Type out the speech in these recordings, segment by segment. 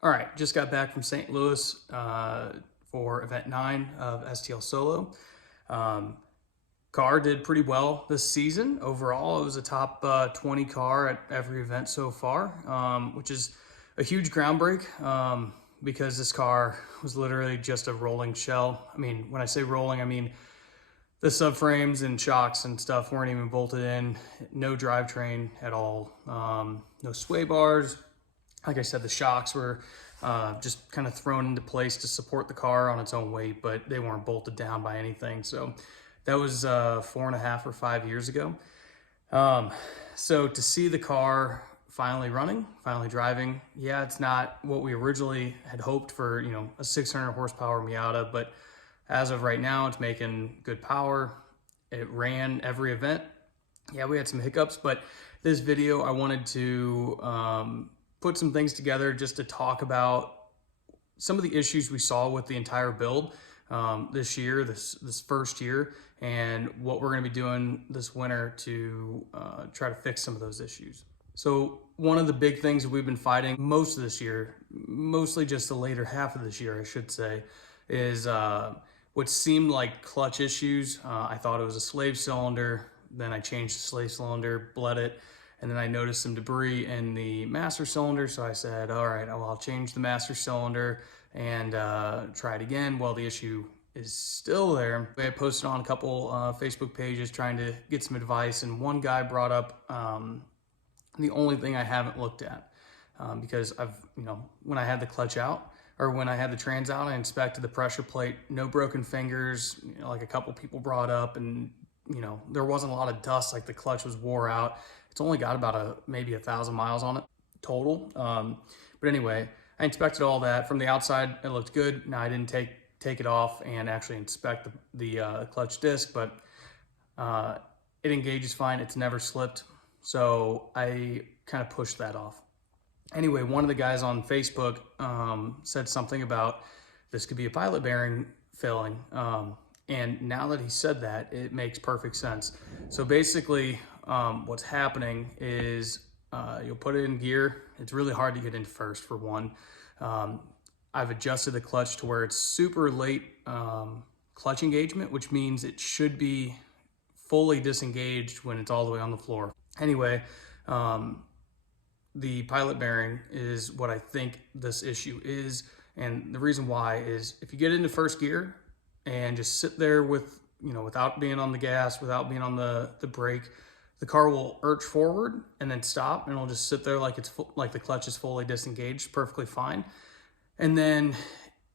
All right, just got back from St. Louis for event 9 of STL Solo. Um, Car did pretty well this season. Overall, it was a top 20 car at every event so far, which is a huge ground break because this car was literally just a rolling shell. I mean, when I say rolling, I mean the subframes and shocks and stuff weren't even bolted in, no drivetrain at all, no sway bars. Like I said, the shocks were just kind of thrown into place to support the car on its own weight, but they weren't bolted down by anything. So that was 4.5 or 5 years ago. Um, so to see the car finally running, finally driving, yeah, it's not what we originally had hoped for, a 600 horsepower Miata, but as of right now, it's making good power. It ran every event. Yeah, we had some hiccups, but this video, I wanted to put some things together just to talk about some of the issues we saw with the entire build this year, this first year, and what we're going to be doing this winter to try to fix some of those issues. So one of the big things that we've been fighting most of this year, mostly just the later half of this year, I should say, is what seemed like clutch issues. I thought it was a slave cylinder. Then I changed the slave cylinder, bled it, and then I noticed some debris in the master cylinder. So I said, all right, well, I'll change the master cylinder and try it again. Well, the issue is still there. I posted on a couple Facebook pages trying to get some advice, and one guy brought up the only thing I haven't looked at because when I had the clutch out, or when I had the trans out, I inspected the pressure plate, no broken fingers, like a couple people brought up, and there wasn't a lot of dust, like the clutch was wore out. It's only got about maybe 1,000 miles on it total. But anyway, I inspected all that. From the outside, it looked good. Now I didn't take it off and actually inspect the clutch disc, but it engages fine. It's never slipped. So I kind of pushed that off. Anyway, one of the guys on Facebook said something about this could be a pilot bearing failing. And now that he said that, it makes perfect sense. So basically, what's happening is you'll put it in gear. It's really hard to get into first, for one. I've adjusted the clutch to where it's super late clutch engagement, which means it should be fully disengaged when it's all the way on the floor. Anyway, the pilot bearing is what I think this issue is. And the reason why is if you get into first gear and just sit there without being on the gas, without being on the brake, the car will urge forward and then stop, and it'll just sit there like like the clutch is fully disengaged, perfectly fine. And then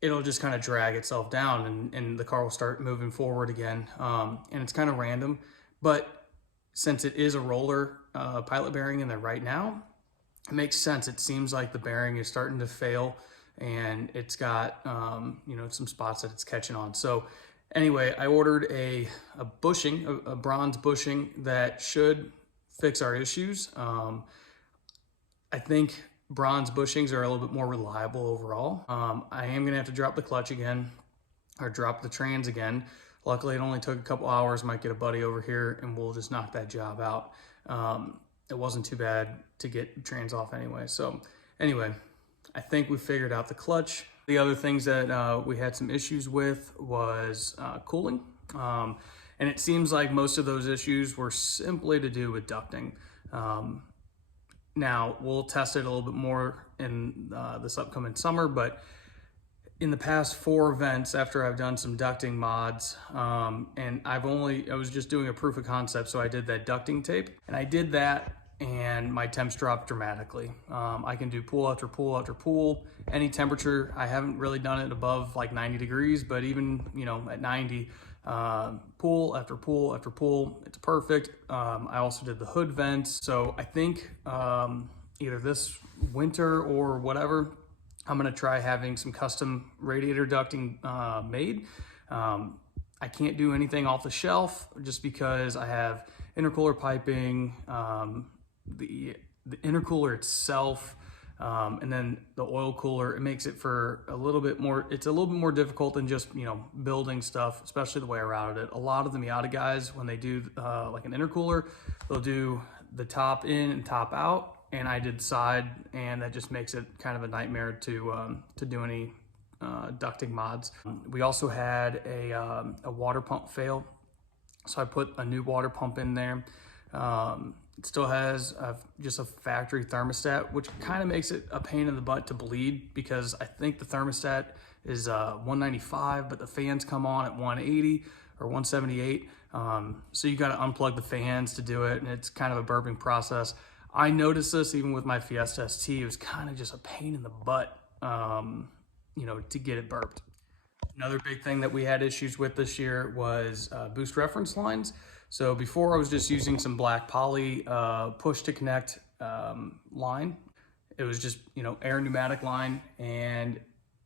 it'll just kind of drag itself down, and the car will start moving forward again. And it's kind of random, but since it is a roller pilot bearing in there right now, it makes sense. It seems like the bearing is starting to fail, and it's got some spots that it's catching on. So anyway, I ordered a bushing, a bronze bushing that should fix our issues. I think bronze bushings are a little bit more reliable overall. I am gonna have to drop the clutch again, or drop the trans again. Luckily, it only took a couple hours. Might get a buddy over here and we'll just knock that job out. It wasn't too bad to get trans off anyway. So anyway, I think we figured out the clutch. The other things that we had some issues with was cooling. And it seems like most of those issues were simply to do with ducting. Now, we'll test it a little bit more in this upcoming summer, but in the past 4 events, after I've done some ducting mods, and I was just doing a proof of concept, so I did that ducting tape, and I did that, and my temps dropped dramatically. I can do pool after pool after pool, any temperature. I haven't really done it above like 90 degrees, but even at 90, pool after pool after pool, it's perfect. I also did the hood vents, so I think either this winter or whatever, I'm gonna try having some custom radiator ducting made. I can't do anything off the shelf just because I have intercooler piping, the intercooler itself, and then the oil cooler. It makes it for a little bit more, it's a little bit more difficult than just, building stuff, especially the way I routed it. A lot of the Miata guys, when they do like an intercooler, they'll do the top in and top out, and I did side, and that just makes it kind of a nightmare to do any ducting mods. We also had a water pump fail, so I put a new water pump in there. It still has just a factory thermostat, which kind of makes it a pain in the butt to bleed, because I think the thermostat is 195, but the fans come on at 180 or 178. So you got to unplug the fans to do it, and it's kind of a burping process. I noticed this even with my Fiesta ST. It was kind of just a pain in the butt, to get it burped. Another big thing that we had issues with this year was boost reference lines. So before I was just using some black poly push to connect line. It was just, air pneumatic line. And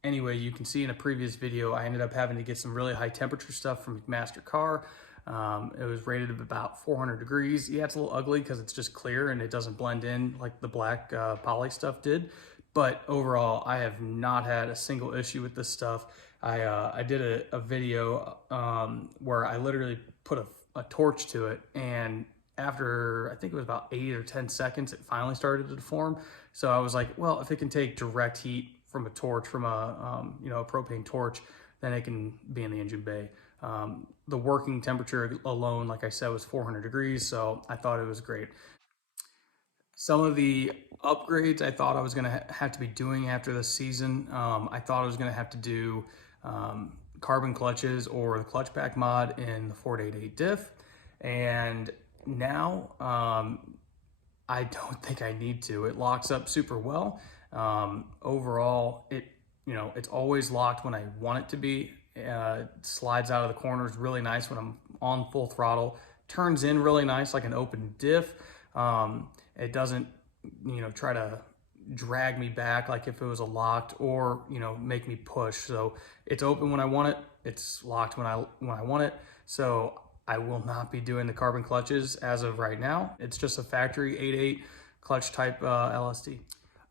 anyway, you can see in a previous video, I ended up having to get some really high temperature stuff from Master Car. It was rated at about 400 degrees. Yeah, it's a little ugly because it's just clear and it doesn't blend in like the black poly stuff did. But overall, I have not had a single issue with this stuff. I did a video where I literally put a torch to it, and after I think it was about 8 or 10 seconds, it finally started to deform. So I was like, well, if it can take direct heat from a torch, from a propane torch, then it can be in the engine bay. The working temperature alone, like I said, was 400 degrees, so I thought it was great. Some of the upgrades I thought I was going to have to be doing after this season, I thought I was going to have to do carbon clutches or the clutch pack mod in the 488 diff, and now I don't think I need to. It locks up super well. Overall, it's always locked when I want it to be. It slides out of the corners really nice when I'm on full throttle. Turns in really nice like an open diff. It doesn't, try to drag me back like if it was a locked, or, make me push. So it's open when I want it. It's locked when I want it. So I will not be doing the carbon clutches as of right now. It's just a factory 8.8 clutch type LSD.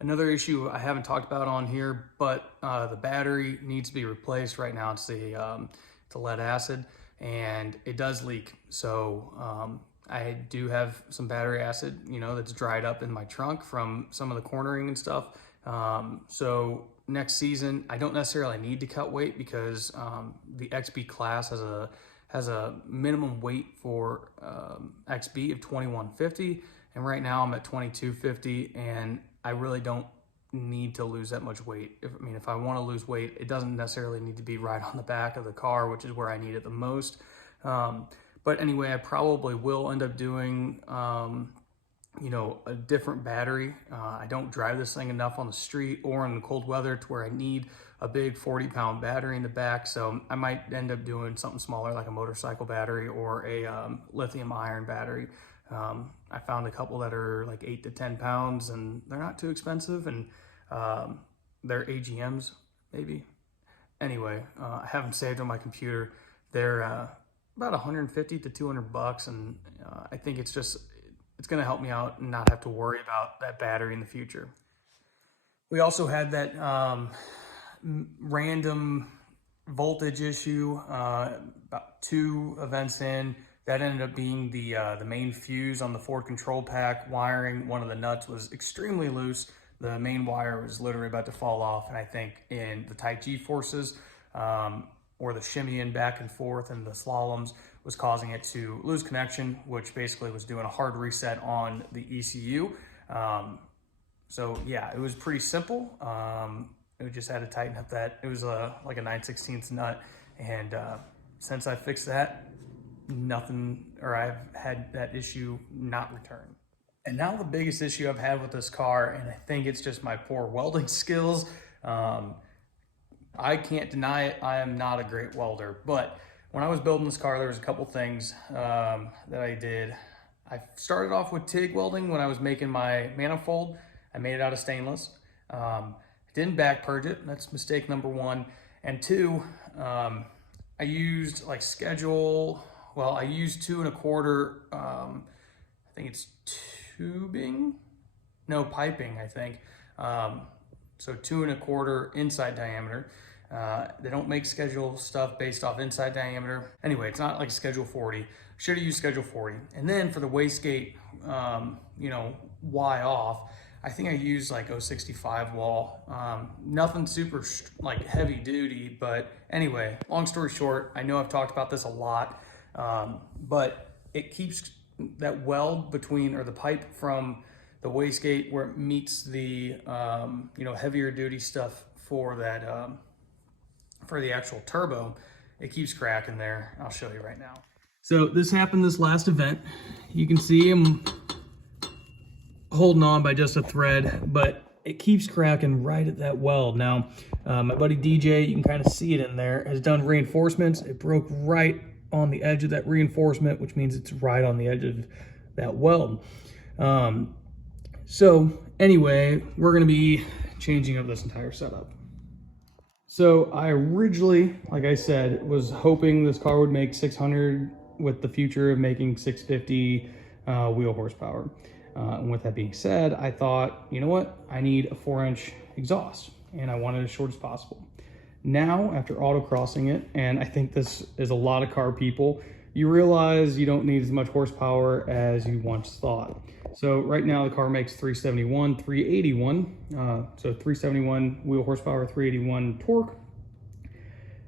Another issue I haven't talked about on here, but the battery needs to be replaced. Right now it's the lead acid, and it does leak. So I do have some battery acid, that's dried up in my trunk from some of the cornering and stuff. So next season, I don't necessarily need to cut weight, because the XB class has a minimum weight for XB of 2150, and right now I'm at 2250, and I really don't need to lose that much weight. If I want to lose weight, it doesn't necessarily need to be right on the back of the car, which is where I need it the most. But anyway, I probably will end up doing, a different battery. I don't drive this thing enough on the street or in the cold weather to where I need a big 40-pound battery in the back. So I might end up doing something smaller, like a motorcycle battery or a lithium iron battery. I found a couple that are like 8 to 10 pounds, and they're not too expensive, and they're AGMs maybe. Anyway, I have them saved on my computer. They're about 150 to 200 bucks, and I think it's going to help me out and not have to worry about that battery in the future. We also had that random voltage issue about 2 events in. That ended up being the main fuse on the Ford control pack wiring. One of the nuts was extremely loose. The main wire was literally about to fall off, and I think in the tight G forces, or the shimmying back and forth and the slaloms, was causing it to lose connection, which basically was doing a hard reset on the ECU. So yeah, it was pretty simple. We just had to tighten up that. It was like a 9/16 nut, and since I fixed that, I've had that issue not return. And now the biggest issue I've had with this car, and I think it's just my poor welding skills. I can't deny it, I am not a great welder, but when I was building this car, there was a couple things that I did. I started off with TIG welding when I was making my manifold. I made it out of stainless. Didn't back purge it, that's mistake number 1. And 2, I used I used 2 1/4, I think it's piping, I think. So 2 1/4 inside diameter. They don't make schedule stuff based off inside diameter. Anyway, it's not like schedule 40. Should have used schedule 40. And then for the wastegate, Y off, I think I used like 065 wall. Nothing super like heavy duty, but anyway, long story short, I know I've talked about this a lot, but it keeps that weld between, or the pipe from the wastegate where it meets the heavier duty stuff for that for the actual turbo. It keeps cracking there. I'll show you right now. So this happened this last event. You can see him holding on by just a thread, but it keeps cracking right at that weld. Now, my buddy DJ, you can kind of see it in there, has done reinforcements. It broke right on the edge of that reinforcement, which means it's right on the edge of that weld. So anyway, we're gonna be changing up this entire setup. So I originally, like I said, was hoping this car would make 600 with the future of making 650 wheel horsepower. And with that being said, I thought, you know what? I need a 4-inch exhaust, and I want it as short as possible. Now, after autocrossing it, and I think this is a lot of car people, you realize you don't need as much horsepower as you once thought. So right now the car makes 371, 381. So 371 wheel horsepower, 381 torque.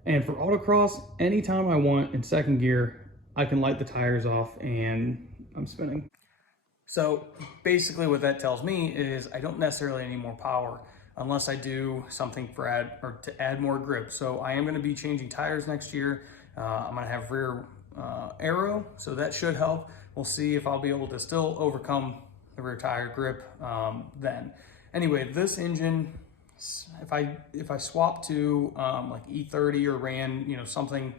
And for autocross, anytime I want in second gear, I can light the tires off and I'm spinning. So basically what that tells me is I don't necessarily need more power unless I do something to add more grip. So I am going to be changing tires next year. I'm going to have rear aero, so that should help. We'll see if I'll be able to still overcome the rear tire grip then. Anyway, this engine, if I swap to like E30 or ran something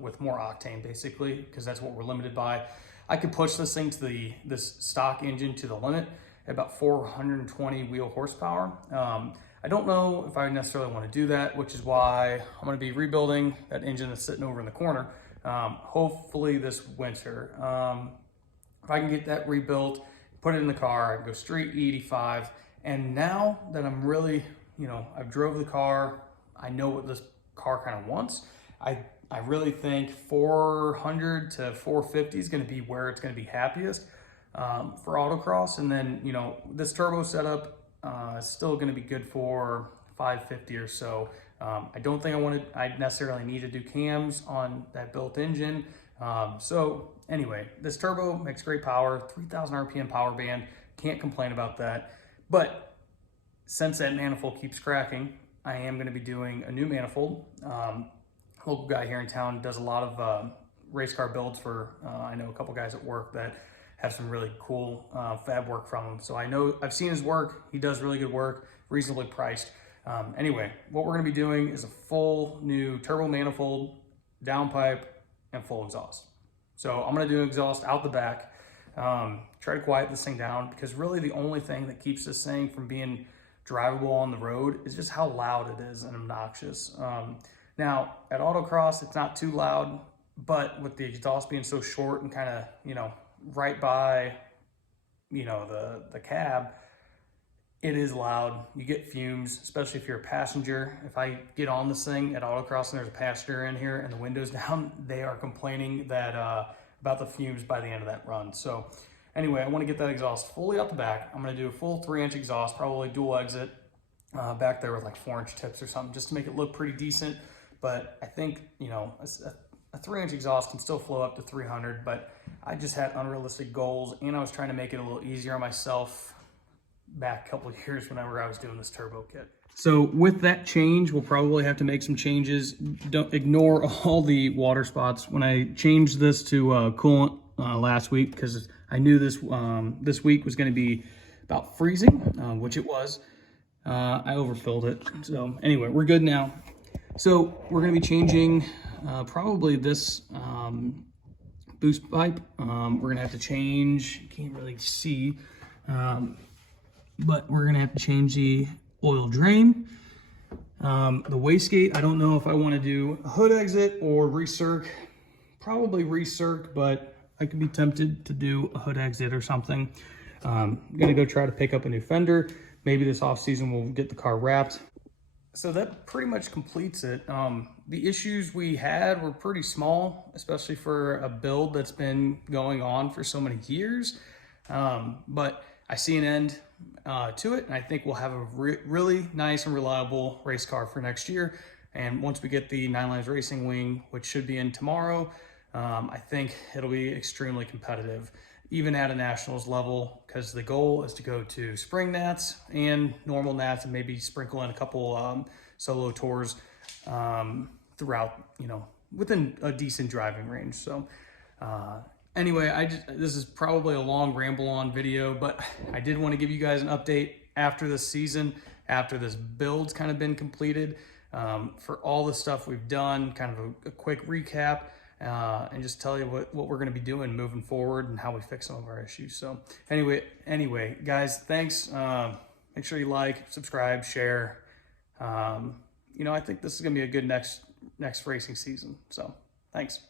with more octane basically, because that's what we're limited by, I could push this thing to this stock engine to the limit at about 420 wheel horsepower. I don't know if I necessarily want to do that, which is why I'm going to be rebuilding that engine that's sitting over in the corner, hopefully this winter. If I can get that rebuilt, put it in the car, I can go straight E85. And now that I'm really, I've drove the car, I know what this car kind of wants. I really think 400 to 450 is going to be where it's going to be happiest for autocross. And then, this turbo setup is still going to be good for 550 or so. I don't think I necessarily need to do cams on that built engine. So anyway, this turbo makes great power, 3,000 RPM power band. Can't complain about that. But since that manifold keeps cracking, I am going to be doing a new manifold. Local guy here in town does a lot of race car builds for, I know a couple guys at work that have some really cool fab work from him. So I've seen his work. He does really good work, reasonably priced. Anyway, what we're gonna be doing is a full new turbo manifold, downpipe, and full exhaust. So I'm gonna do exhaust out the back, try to quiet this thing down, because really the only thing that keeps this thing from being drivable on the road is just how loud it is and obnoxious. Now, at autocross, it's not too loud, but with the exhaust being so short and kind of, right by, the cab, it is loud. You get fumes, especially if you're a passenger. If I get on this thing at autocross and there's a passenger in here and the window's down, they are complaining that about the fumes by the end of that run. So anyway, I want to get that exhaust fully out the back. I'm going to do a full 3-inch exhaust, probably dual exit back there with like 4-inch tips or something, just to make it look pretty decent. But I think, a 3-inch exhaust can still flow up to 300, but I just had unrealistic goals, and I was trying to make it a little easier on myself back a couple of years whenever I was doing this turbo kit. So with that change, we'll probably have to make some changes. Don't ignore all the water spots. When I changed this to coolant last week, because I knew this week was going to be about freezing, which it was, I overfilled it. So anyway, we're good now. So we're going to be changing probably this boost pipe. We're going to have to change, you can't really see, but we're going to have to change the oil drain. The wastegate, I don't know if I want to do a hood exit or recirc. Probably recirc, but I could be tempted to do a hood exit or something. I'm going to go try to pick up a new fender. Maybe this off season we'll get the car wrapped. So that pretty much completes it. The issues we had were pretty small, especially for a build that's been going on for so many years. But I see an end to it, and I think we'll have a really nice and reliable race car for next year. And once we get the Nine Lives Racing wing, which should be in tomorrow, I think it'll be extremely competitive, even at a nationals level, because the goal is to go to spring nats and normal nats, and maybe sprinkle in a couple solo tours throughout, within a decent driving range. So anyway, this is probably a long ramble on video, but I did want to give you guys an update after this season, after this build's kind of been completed, for all the stuff we've done, kind of a quick recap, and just tell you what we're going to be doing moving forward and how we fix some of our issues. So anyway, guys, thanks. Make sure you like, subscribe, share. I think this is going to be a good next racing season. So thanks.